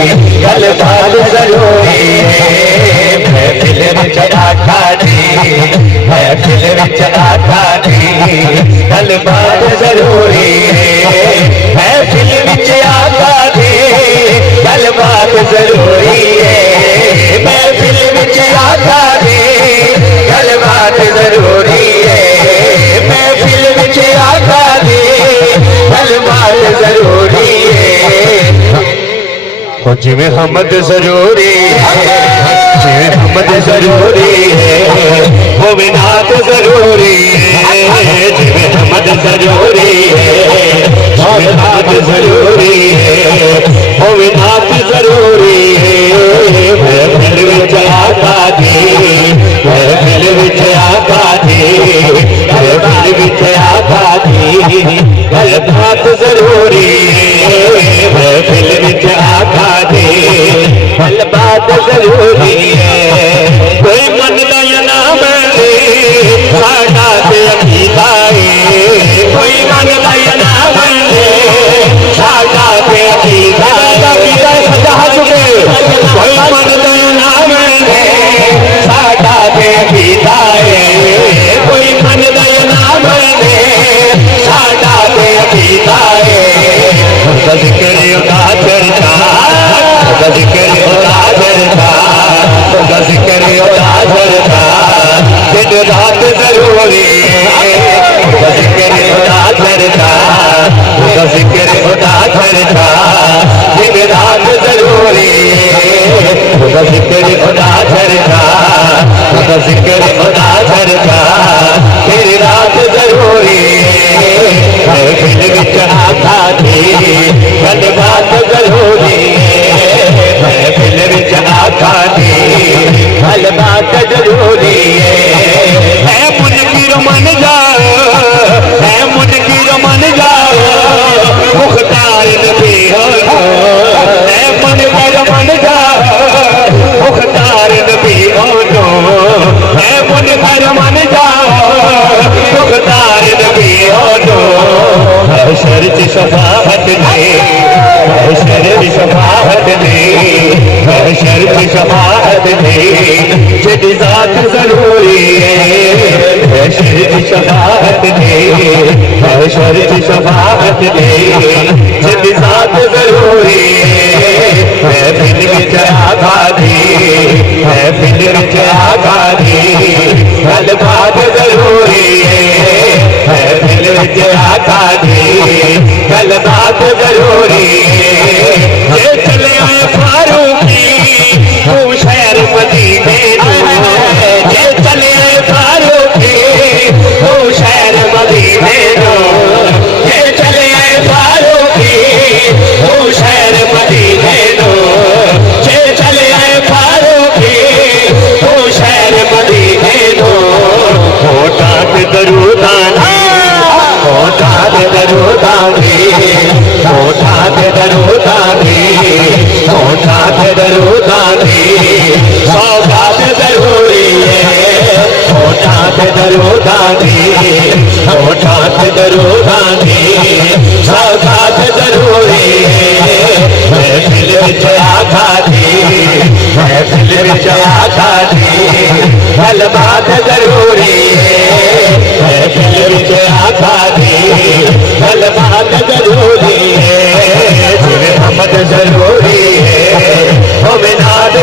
गल बात जरूरी है महफिल विच आखा दी महफिल विच आखा दी गल बात जरूरी है महफिल विच आखा दी गल बात जरूरी है महफिल विच आखा दी गल बात जरूरी है महफिल विच आखा दी गल बात जरूरी है जिमें हमद जरूरी है जिमें हमद जरूरी है वो नात जरूरी है जिमें हमद जरूरी है जिमें नात जरूरी है वो नात जरूरी है महफिल विच आका दी महफिल विच आका दी महफिल विच आका दी गल बात जरूरी है महफिल विच आका गल बात जरूरी है कोई मनदा या ना मने साडा ते अकीदा है कोई मनदा या ना मने साडा ते अकीदा है सजा चुके कोई मनदा या ना मने साडा ते अकीदा है कोई मनदा या ना मने साडा ते अकीदा है जिक्र उदा चर्चा जिक्र उदा चर्चा जिक्र उदा चर्चा दिन रात जरूरी है जिक्र उदा चर्चा जिक्र उदा चर्चा दिन रात जरूरी है जिक्र उदा चर्चा जिक्र उदा चर्चा दिन रात जरूरी है महफिल विच आखा दी गल बात जरूरी है महफिल विच आखा दी गल बात जरूरी है मुनकिर मन जाओ है मुनकिर मन जाओ मुख्तार नबी हो है मुनकिर मन जाओ मुख्तार नबी हो है मुनकिर मन जाओ मुख्तार नबी हो हशर च शफाअत ने हशर च शफाअत ने हशर च शफाअत ने जिहदी ज़ात जरूरी है हशर च शफाअत ने हशर च शफाअत ने जिहदी ज़ात जरूरी है महफिल विच आखा दी महफिल विच आखा दी गल बात जरूरी है महफिल विच आखा दी गल बात जरूरी है जे चले आए फारूकी तू शहर मदीने जे चले आए फारूकी तू शहर मदीने जे चले आए फारूकी तू शहर मदीने जे चले आए फारूकी तू शहर मदीने होठा ते दरूदाना होठा ते दरूदानी होठा ते दरूदानी होठा ते दरूदानी सौगात जरूरी है होठा ते दरूदानी होठा ते दरूदानी सौगात जरूरी है महफिल विच आखा दी महफिल विच आखा दी गल बात जरूरी है महफिल विच आखा दी गल बात जरूरी है जिमें हमद जरूरी है वो नाद